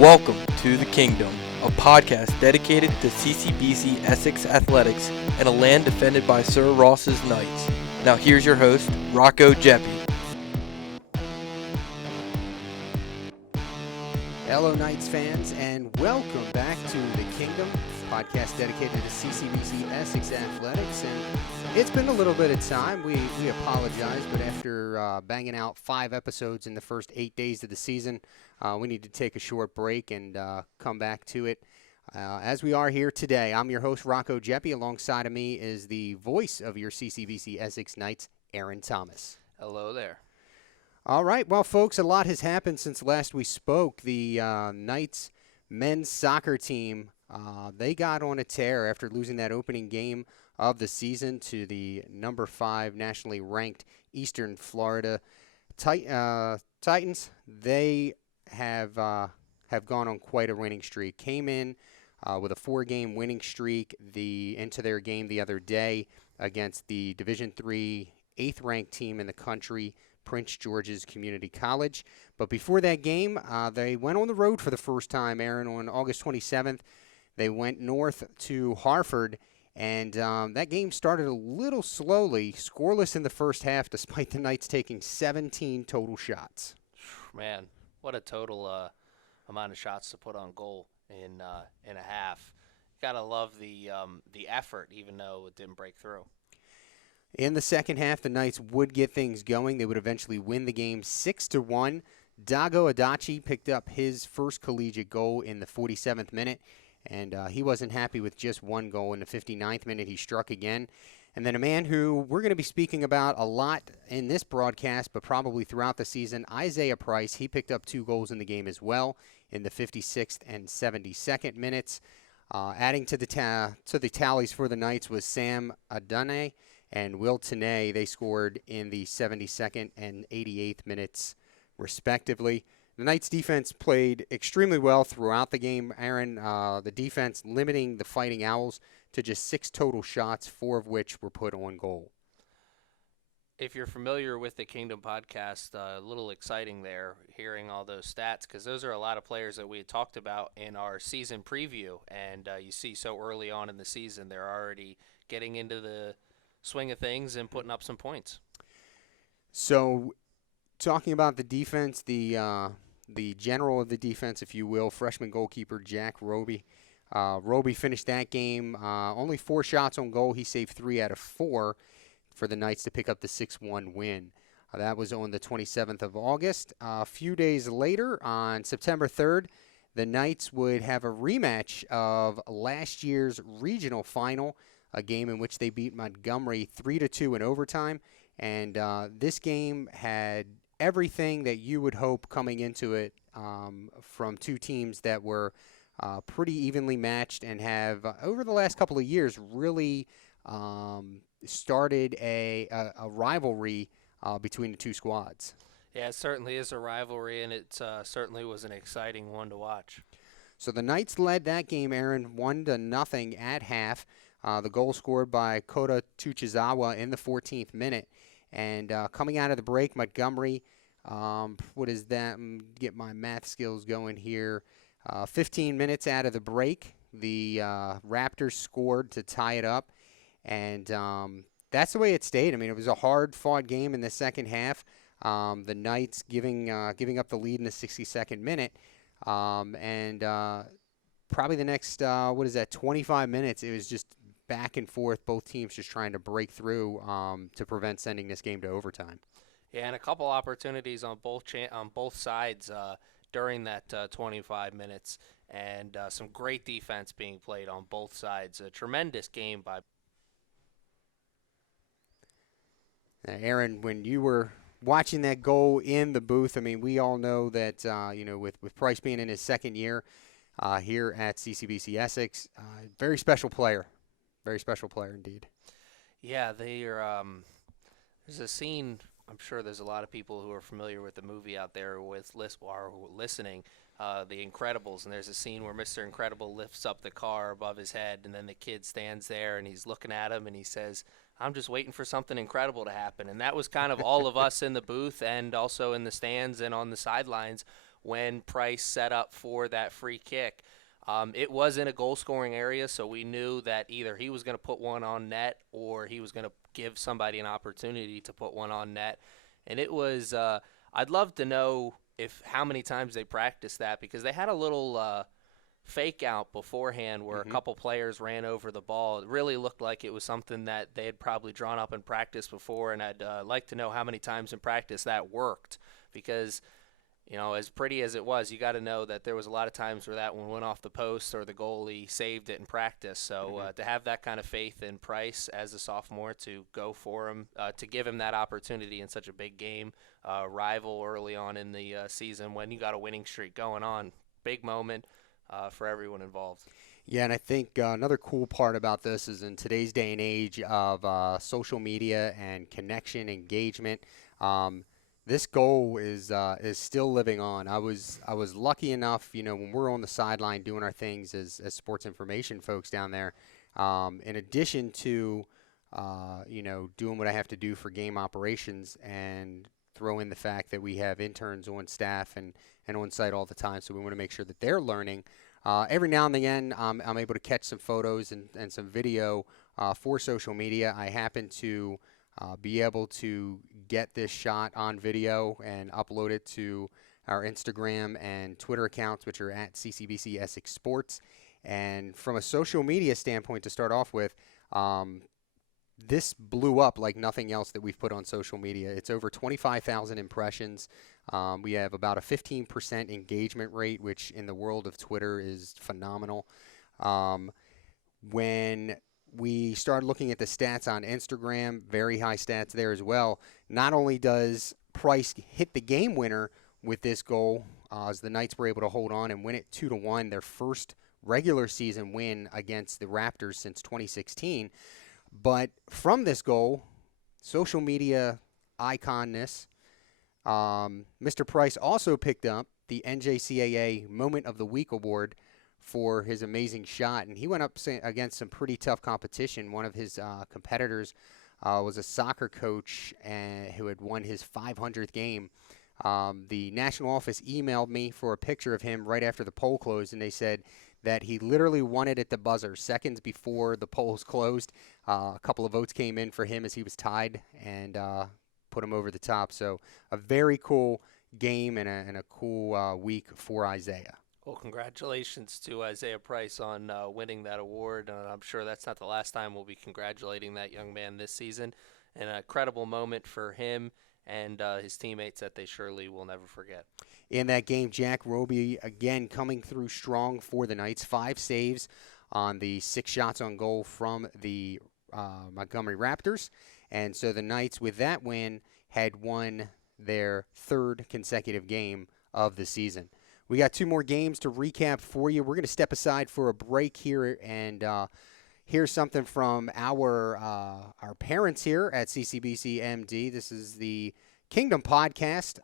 Welcome to The Kingdom, a podcast dedicated to CCBC Essex Athletics and a land defended by Sir Ross's Knights. Now here's your host, Rocco Jeppy. Hello, Knights fans, and welcome back to The Kingdom, podcast dedicated to CCBC Essex Athletics. And it's been a little bit of time. We apologize, but after banging out 5 episodes in the first 8 days of the season, we need to take a short break and come back to it. As we are here today, I'm your host, Rocco Jeppy. Alongside of me is the voice of your CCBC Essex Knights, Aaron Thomas. Hello there. All right, well, folks, a lot has happened since last we spoke. The Knights men's soccer team, they got on a tear after losing that opening game of the season to the number 5 nationally ranked Eastern Florida Titans. They have gone on quite a winning streak. Came in with a 4-game winning streak into their game the other day against the Division III 8th-ranked team in the country, Prince George's Community College. But before that game, they went on the road for the first time, Aaron, on August 27th. They went north to Hartford, and that game started a little slowly, scoreless in the first half, despite the Knights taking 17 total shots. Man, what a total amount of shots to put on goal in a half. Gotta love the effort, even though it didn't break through. In the second half, the Knights would get things going. They would eventually win the game 6-1. Dago Adachi picked up his first collegiate goal in the 47th minute, and he wasn't happy with just one goal. In the 59th minute, he struck again. And then a man who we're going to be speaking about a lot in this broadcast, but probably throughout the season, Isaiah Price. He picked up 2 goals in the game as well in the 56th and 72nd minutes. Adding to the tallies for the Knights was Sam Adane and Will Tenay. They scored in the 72nd and 88th minutes, respectively. The Knights' defense played extremely well throughout the game, Aaron. The defense limiting the Fighting Owls to just 6 total shots, 4 of which were put on goal. If you're familiar with the Kingdom podcast, a little exciting there, hearing all those stats, because those are a lot of players that we had talked about in our season preview. And you see so early on in the season, they're already getting into the swing of things and putting up some points. So, talking about the defense, the general of the defense, if you will, freshman goalkeeper Jack Roby. Roby finished that game only 4 shots on goal. He saved 3 out of 4 for the Knights to pick up the 6-1 win. That was on the 27th of August. A few days later, on September 3rd, the Knights would have a rematch of last year's regional final, a game in which they beat Montgomery 3-2 in overtime. And this game had everything that you would hope coming into it from 2 teams that were pretty evenly matched and have, over the last couple of years, really started a rivalry between the 2 squads. Yeah, it certainly is a rivalry, and it certainly was an exciting one to watch. So the Knights led that game, Aaron, 1-0 at half. The goal scored by Kota Tuchizawa in the 14th minute. And coming out of the break, Montgomery, what is that? Get my math skills going here. 15 minutes out of the break, the Raptors scored to tie it up. And that's the way it stayed. I mean, it was a hard-fought game in the second half. The Knights giving up the lead in the 62nd minute. And probably the next, 25 minutes, it was just back and forth, both teams just trying to break through to prevent sending this game to overtime. Yeah, and a couple opportunities on both sides during that 25 minutes, and some great defense being played on both sides. A tremendous game by. Aaron, when you were watching that goal in the booth, I mean, we all know that with Price being in his second year here at CCBC Essex, very special player. Very special player indeed. Yeah, there's a scene. I'm sure there's a lot of people who are familiar with the movie out there with listening, The Incredibles, and there's a scene where Mr. Incredible lifts up the car above his head, and then the kid stands there and he's looking at him and he says, "I'm just waiting for something incredible to happen." And that was kind of all of us in the booth and also in the stands and on the sidelines when Price set up for that free kick. It was in a goal-scoring area, so we knew that either he was going to put one on net or he was going to give somebody an opportunity to put one on net. And it was I'd love to know how many times they practiced that, because they had a little fake out beforehand where a couple players ran over the ball. It really looked like it was something that they had probably drawn up in practice before, and I'd like to know how many times in practice that worked, because as pretty as it was, you got to know that there was a lot of times where that one went off the post or the goalie saved it in practice. So to have that kind of faith in Price as a sophomore, to go for him, to give him that opportunity in such a big game, rival early on in the season when you got a winning streak going on, big moment for everyone involved. Yeah, and I think another cool part about this is in today's day and age of social media and connection, engagement, this goal is still living on. I was lucky enough, when we're on the sideline doing our things as sports information folks down there, in addition to, doing what I have to do for game operations, and throw in the fact that we have interns on staff and on site all the time, so we want to make sure that they're learning. Every now and again, I'm able to catch some photos and some video for social media. I happen to be able to get this shot on video and upload it to our Instagram and Twitter accounts, which are at CCBC Essex Sports. And from a social media standpoint, to start off with, this blew up like nothing else that we've put on social media. It's over 25,000 impressions. We have about a 15% engagement rate, which in the world of Twitter is phenomenal. When we started looking at the stats on Instagram, very high stats there as well. Not only does Price hit the game winner with this goal, as the Knights were able to hold on and win it 2-1, their first regular season win against the Raptors since 2016. But from this goal, social media iconness, Mr. Price also picked up the NJCAA Moment of the Week award for his amazing shot, and he went up against some pretty tough competition. One of his competitors was a soccer coach who had won his 500th game. The national office emailed me for a picture of him right after the poll closed, and they said that he literally won it at the buzzer, seconds before the polls closed. A couple of votes came in for him as he was tied, and put him over the top. So a very cool game and a cool week for Isaiah. Well, congratulations to Isaiah Price on winning that award. I'm sure that's not the last time we'll be congratulating that young man this season. And a credible moment for him and his teammates that they surely will never forget. In that game, Jack Roby again coming through strong for the Knights. 5 saves on the 6 shots on goal from the Montgomery Raptors. And so the Knights, with that win, had won their 3rd consecutive game of the season. We got 2 more games to recap for you. We're going to step aside for a break here and hear something from our parents here at CCBC MD. This is the Kingdom Podcast.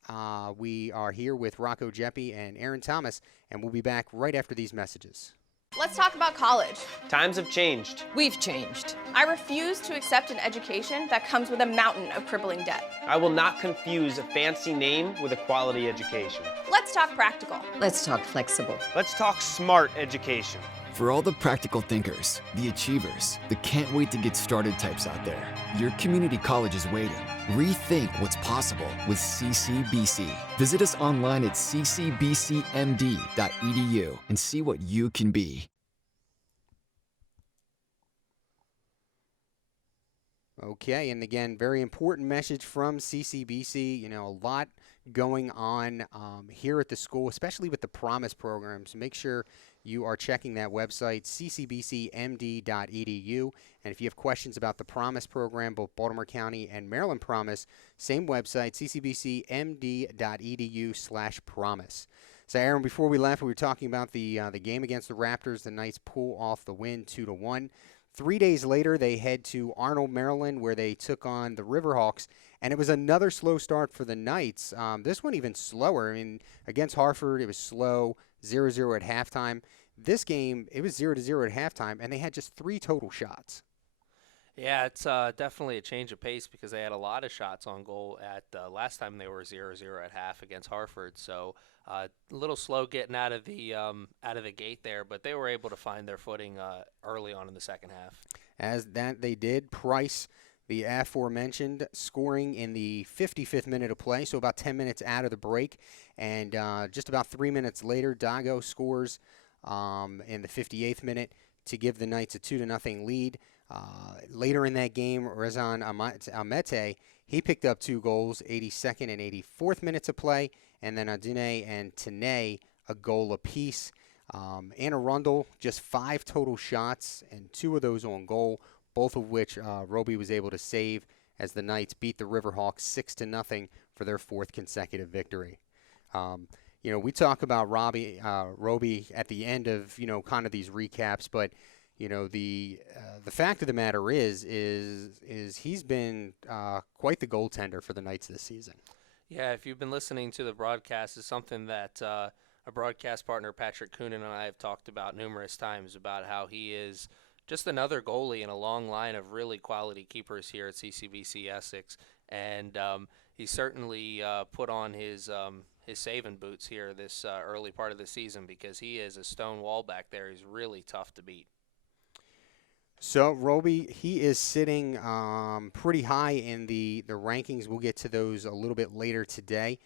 We are here with Rocco Jeppe and Aaron Thomas, and we'll be back right after these messages. Let's talk about college. Times have changed. We've changed. I refuse to accept an education that comes with a mountain of crippling debt. I will not confuse a fancy name with a quality education. Let's talk practical. Let's talk flexible. Let's talk smart education. For all the practical thinkers, the achievers, the can't wait to get started types out there, your community college is waiting. Rethink what's possible with CCBC. Visit us online at ccbcmd.edu and see what you can be. Okay, and again, very important message from CCBC. A lot going on here at the school, especially with the Promise program. So make sure you are checking that website, ccbcmd.edu. And if you have questions about the Promise program, both Baltimore County and Maryland Promise, same website, ccbcmd.edu/promise. So, Aaron, before we left, we were talking about the game against the Raptors. The Knights pull off the win 2-1. 3 days later, they head to Arnold, Maryland, where they took on the Riverhawks. And it was another slow start for the Knights. This one even slower. I mean, against Hartford, it was slow, 0-0 at halftime. This game, it was 0-0 at halftime, and they had just 3 total shots. Yeah, it's definitely a change of pace because they had a lot of shots on goal at last time they were 0-0 at half against Hartford. So a little slow getting out of the gate there, but they were able to find their footing early on in the second half. As that they did, Price, the aforementioned, scoring in the 55th minute of play, so about 10 minutes out of the break. And just about 3 minutes later, Dago scores in the 58th minute to give the Knights a 2-0 lead. Later in that game, Rezan Amete, he picked up 2 goals, 82nd and 84th minutes of play, and then Adine and Tene a goal apiece. Anna Rundle, just 5 total shots, and 2 of those on goal, both of which Roby was able to save as the Knights beat the Riverhawks 6-0 for their 4th consecutive victory. We talk about Roby at the end of, kind of these recaps, but the fact of the matter is he's been quite the goaltender for the Knights this season. Yeah, if you've been listening to the broadcast, it's something that a broadcast partner, Patrick Coonan, and I have talked about numerous times about how he is just another goalie in a long line of really quality keepers here at CCBC Essex, and he certainly put on his saving boots here this early part of the season because he is a stone wall back there. He's really tough to beat. So, Roby, he is sitting pretty high in the rankings. We'll get to those a little bit later today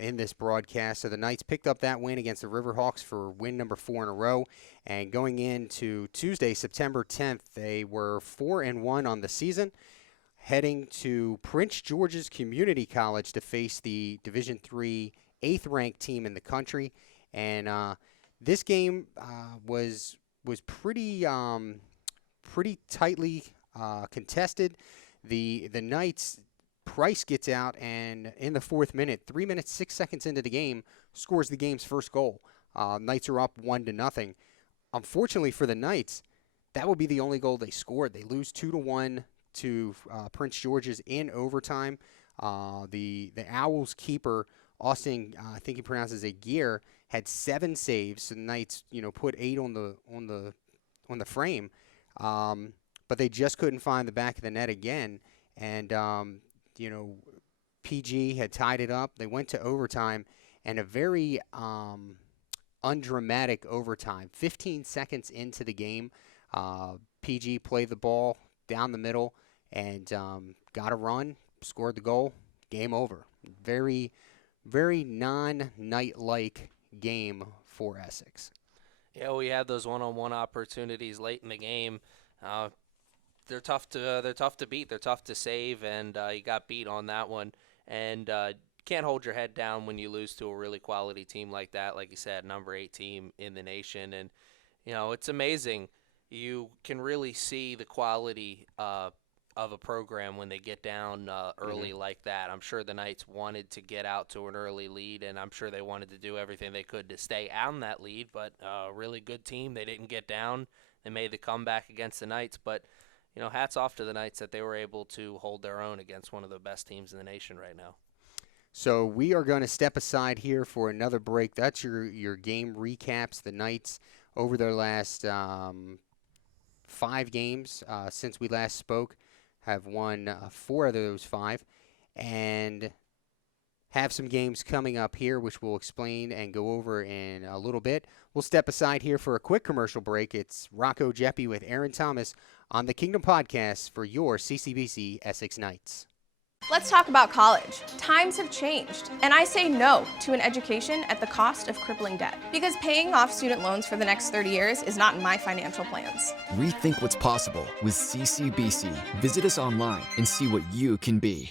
in this broadcast. So the Knights picked up that win against the Riverhawks for win number 4 in a row. And going into Tuesday, September 10th, they were 4-1 on the season, heading to Prince George's Community College to face the Division III 8th-ranked team in the country. And this game was pretty tightly contested. The Knights, Price gets out, and in the 4th minute, 3 minutes 6 seconds into the game, scores the game's first goal. Knights are up 1-0. Unfortunately for the Knights, that will be the only goal they scored. They lose 2-1 to Prince George's in overtime. The Owls keeper, Austin, I think he pronounces it Gear, had 7 saves. So the Knights, put 8 on the frame. But they just couldn't find the back of the net again. And, PG had tied it up. They went to overtime, and a very undramatic overtime. 15 seconds into the game, PG played the ball down the middle and got a run, scored the goal, game over. Very, very non-Knight-like game for Essex. Yeah, we had those one-on-one opportunities late in the game. They're tough to beat. They're tough to save, and you got beat on that one. And can't hold your head down when you lose to a really quality team like that. Like you said, number 8 team in the nation, and it's amazing. You can really see the quality of a program when they get down early like that. I'm sure the Knights wanted to get out to an early lead, and I'm sure they wanted to do everything they could to stay on that lead, but a really good team. They didn't get down. They made the comeback against the Knights, but hats off to the Knights that they were able to hold their own against one of the best teams in the nation right now. So we are going to step aside here for another break. That's your game recaps. The Knights, over their last 5 games since we last spoke, have won 4 of those 5, and have some games coming up here, which we'll explain and go over in a little bit. We'll step aside here for a quick commercial break. It's Rocco Jeppy with Aaron Thomas on the Kingdom Podcast for your CCBC Essex Knights. Let's talk about college. Times have changed, and I say no to an education at the cost of crippling debt, because paying off student loans for the next 30 years is not in my financial plans. Rethink what's possible with CCBC. Visit us online and see what you can be.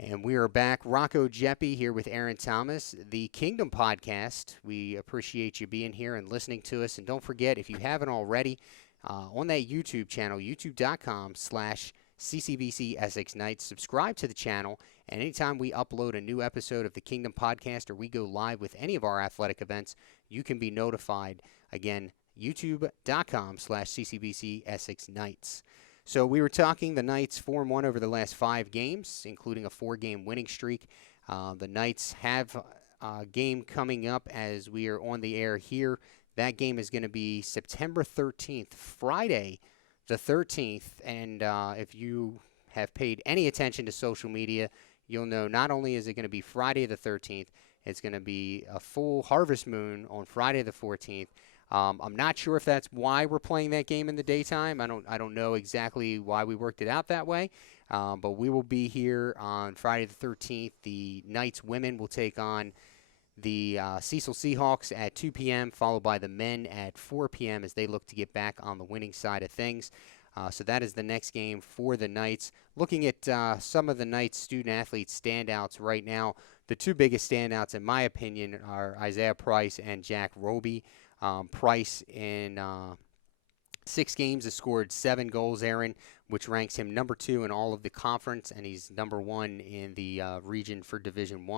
And we are back. Rocco Jeppy here with Aaron Thomas, the Kingdom Podcast. We appreciate you being here and listening to us. And don't forget, if you haven't already, on that YouTube channel, youtube.com/CCBC Essex Knights, subscribe to the channel. And anytime we upload a new episode of the Kingdom Podcast or we go live with any of our athletic events, you can be notified. Again, youtube.com/CCBC Essex Knights. So we were talking the Knights 4-1 over the last 5 games, including a 4-game winning streak. The Knights have a game coming up as we are on the air here That game is going to be September 13th, Friday the 13th. And if you have paid any attention to social media, you'll know not only is it going to be Friday the 13th, it's going to be a full harvest moon on Friday the 14th. I'm not sure if that's why we're playing that game in the daytime. I don't know exactly why we worked it out that way. But we will be here on Friday the 13th. The Knights women will take on the Cecil Seahawks at 2 p.m., followed by the men at 4 p.m. as they look to get back on the winning side of things. So that is the next game for the Knights. Looking at some of the Knights student-athlete standouts right now, the two biggest standouts, in my opinion, are Isaiah Price and Jack Roby. Price in 6 games has scored 7 goals, Aaron, which ranks him number 2 in all of the conference, and he's number 1 in the region for Division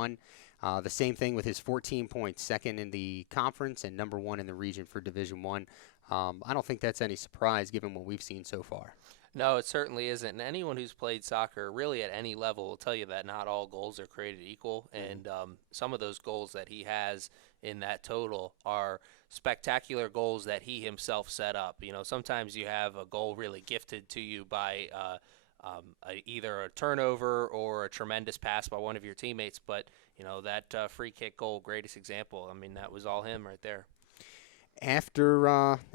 I. The same thing with his 14 points, second in the conference and number 1 in the region for Division I. I don't think that's any surprise given what we've seen so far. No, it certainly isn't. And anyone who's played soccer really at any level will tell you that not all goals are created equal. And some of those goals that he has in that total are spectacular goals that he himself set up. You know, sometimes you have a goal really gifted to you by either a turnover or a tremendous pass by one of your teammates. But, you know, that free kick goal, greatest example. I mean, that was all him right there. After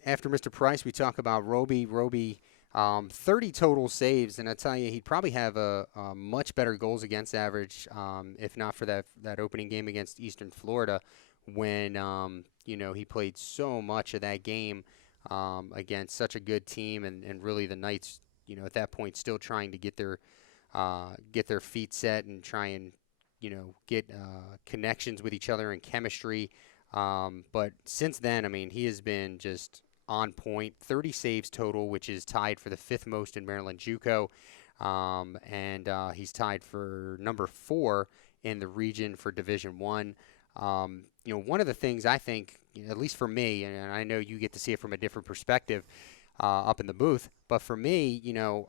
Mr. Price, we talk about Roby. Roby, 30 total saves, and I tell you, he'd probably have a much better goals against average if not for that opening game against Eastern Florida, when he played so much of that game against such a good team, and really the Knights, at that point still trying to get their feet set and try and get connections with each other and chemistry. But since then, I mean, he has been just on point. 30 saves total, which is tied for the 5th most in Maryland Juco, and he's tied for number 4 in the region for Division I. One of the things I think, at least for me, and I know you get to see it from a different perspective up in the booth, but for me,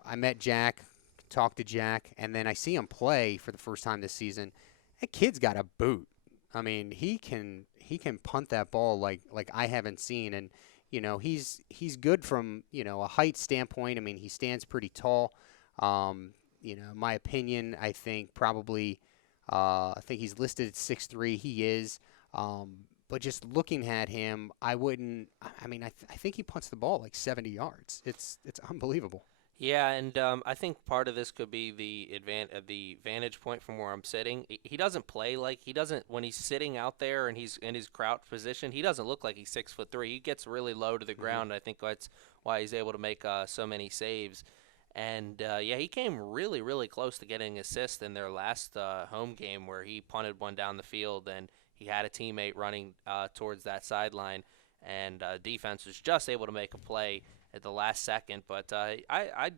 I met Jack, talked to Jack, and then I see him play for the first time this season. That kid's got a boot. I mean, he can punt that ball like I haven't seen, and he's good from a height standpoint. I mean, he stands pretty tall. My opinion, I think probably I think he's listed at 6'3". He is, but just looking at him, I think he punts the ball like 70 yards. It's unbelievable. Yeah, and I think part of this could be the vantage point from where I'm sitting. He doesn't play like when he's sitting out there and he's in his crouch position. He doesn't look like he's 6'3". He gets really low to the ground. I think that's why he's able to make so many saves. And he came really, really close to getting an assist in their last home game where he punted one down the field and he had a teammate running towards that sideline, and defense was just able to make a play at the last second. But I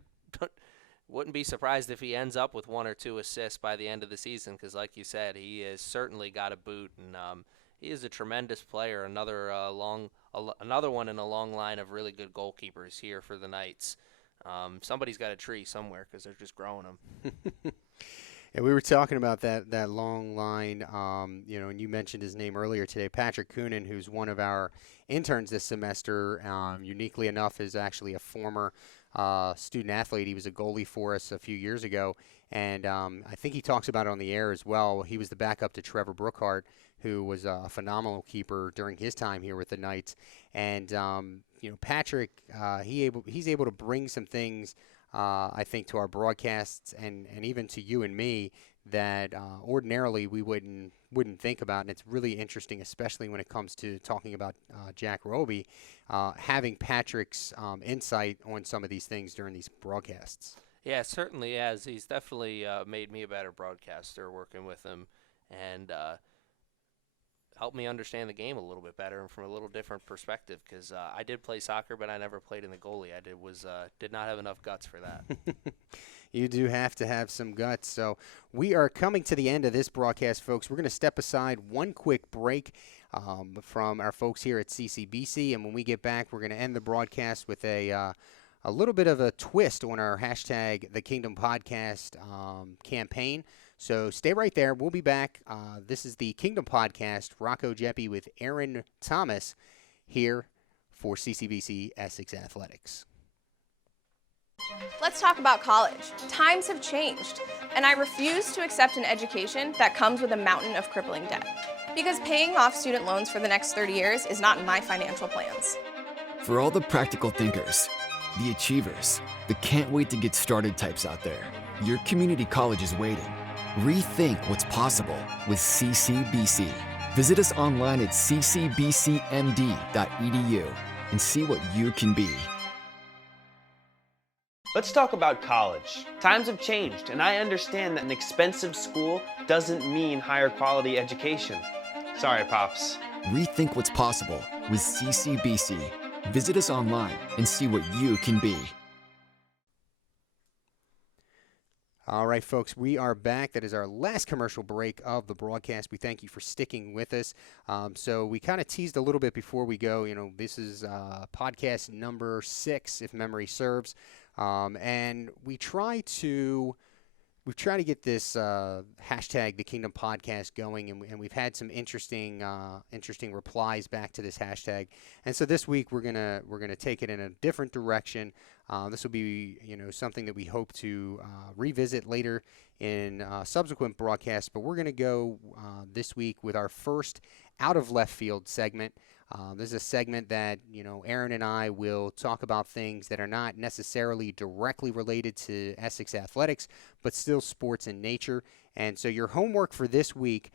wouldn't be surprised if he ends up with 1 or 2 assists by the end of the season, because like you said, he has certainly got a boot, and he is a tremendous player. Another one in a long line of really good goalkeepers here for the Knights. Somebody's got a tree somewhere because they're just growing them. Yeah, we were talking about that long line, and you mentioned his name earlier today, Patrick Coonan, who's one of our interns this semester. Uniquely enough, is actually a former student athlete. He was a goalie for us a few years ago, and I think he talks about it on the air as well. He was the backup to Trevor Brookhart, who was a phenomenal keeper during his time here with the Knights. And Patrick, he's able to bring some things, I think, to our broadcasts and even to you and me that ordinarily we wouldn't think about. And it's really interesting, especially when it comes to talking about Jack Roby, having Patrick's insight on some of these things during these broadcasts. Yeah, it certainly has. He's definitely made me a better broadcaster working with him, and helped me understand the game a little bit better and from a little different perspective, because I did play soccer, but I never played in the goalie. I did not have enough guts for that. You do have to have some guts. So we are coming to the end of this broadcast, folks. We're going to step aside one quick break from our folks here at CCBC, and when we get back, we're going to end the broadcast with a little bit of a twist on our hashtag The Kingdom Podcast campaign. So stay right there. We'll be back. This is the Kingdom Podcast. Rocco Jeppy with Aaron Thomas here for CCBC Essex Athletics. Let's talk about college. Times have changed, and I refuse to accept an education that comes with a mountain of crippling debt. Because paying off student loans for the next 30 years is not in my financial plans. For all the practical thinkers, the achievers, the can't wait to get started types out there, your community college is waiting. Rethink what's possible with CCBC. Visit us online at ccbcmd.edu and see what you can be. Let's talk about college. Times have changed, and I understand that an expensive school doesn't mean higher quality education. Sorry, Pops. Rethink what's possible with CCBC. Visit us online and see what you can be. All right, folks, we are back. That is our last commercial break of the broadcast. We thank you for sticking with us. So we kind of teased a little bit before we go. You know, this is podcast number 6, if memory serves. And we try to get this hashtag the Kingdom Podcast going, and we've had some interesting replies back to this hashtag. And so this week we're gonna take it in a different direction. This will be something that we hope to revisit later in subsequent broadcasts. But we're gonna go this week with our first out of left field segment. This is a segment that, Aaron and I will talk about things that are not necessarily directly related to Essex Athletics, but still sports in nature. And so your homework for this week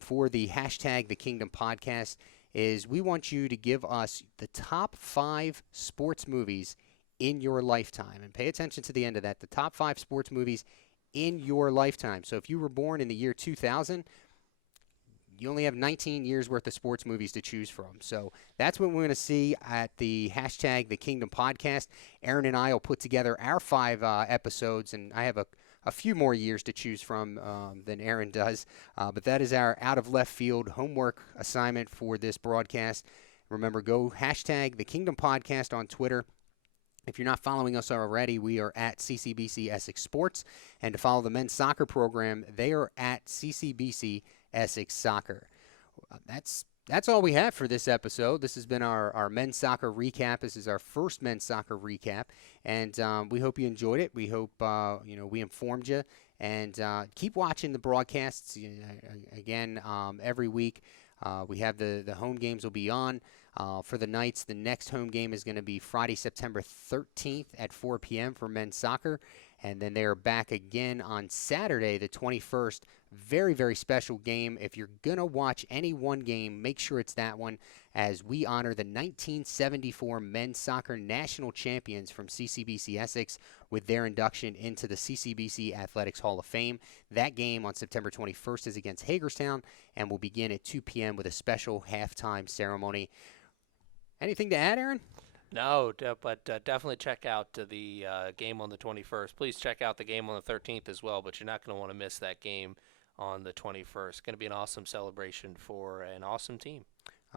for the hashtag the Kingdom Podcast is we want you to give us the top 5 sports movies in your lifetime. And pay attention to the end of that, the top 5 sports movies in your lifetime. So if you were born in the year 2000, you only have 19 years worth of sports movies to choose from. So that's what we're going to see at the hashtag the Kingdom Podcast. Aaron and I will put together our 5 episodes, and I have a few more years to choose from than Aaron does. But that is our out of left field homework assignment for this broadcast. Remember, go hashtag the Kingdom Podcast on Twitter. If you're not following us already, we are at CCBC Essex Sports. And to follow the men's soccer program, they are at CCBC Essex Soccer. That's all we have for this episode. This has been our men's soccer recap. This is our first men's soccer recap. And we hope you enjoyed it. We hope we informed you. And keep watching the broadcasts. Again, every week we have the home games will be on. For the Knights, the next home game is going to be Friday, September 13th at 4 p.m. for men's soccer. And then they are back again on Saturday, the 21st. Very, very special game. If you're going to watch any one game, make sure it's that one, as we honor the 1974 men's soccer national champions from CCBC Essex with their induction into the CCBC Athletics Hall of Fame. That game on September 21st is against Hagerstown and will begin at 2 p.m. with a special halftime ceremony. Anything to add, Aaron? No, but definitely check out the game on the 21st. Please check out the game on the 13th as well, but you're not going to want to miss that game on the 21st. Going to be an awesome celebration for an awesome team.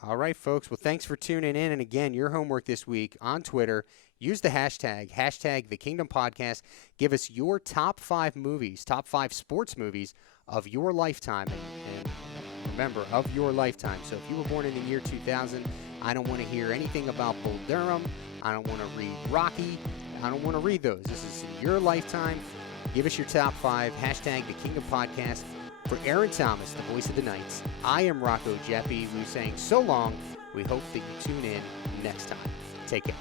All right, folks. Well, thanks for tuning in. And again, your homework this week on Twitter, use the hashtag the Kingdom Podcast. Give us your top 5 movies, top 5 sports movies of your lifetime. And remember, of your lifetime. So if you were born in the year 2000, I don't want to hear anything about Bull Durham. I don't want to read Rocky. I don't want to read those. This is in your lifetime. Give us your top 5. Hashtag the Kingdom Podcast. For Aaron Thomas, the voice of the Knights, I am Rocco Jeppy. We're saying so long. We hope that you tune in next time. Take care.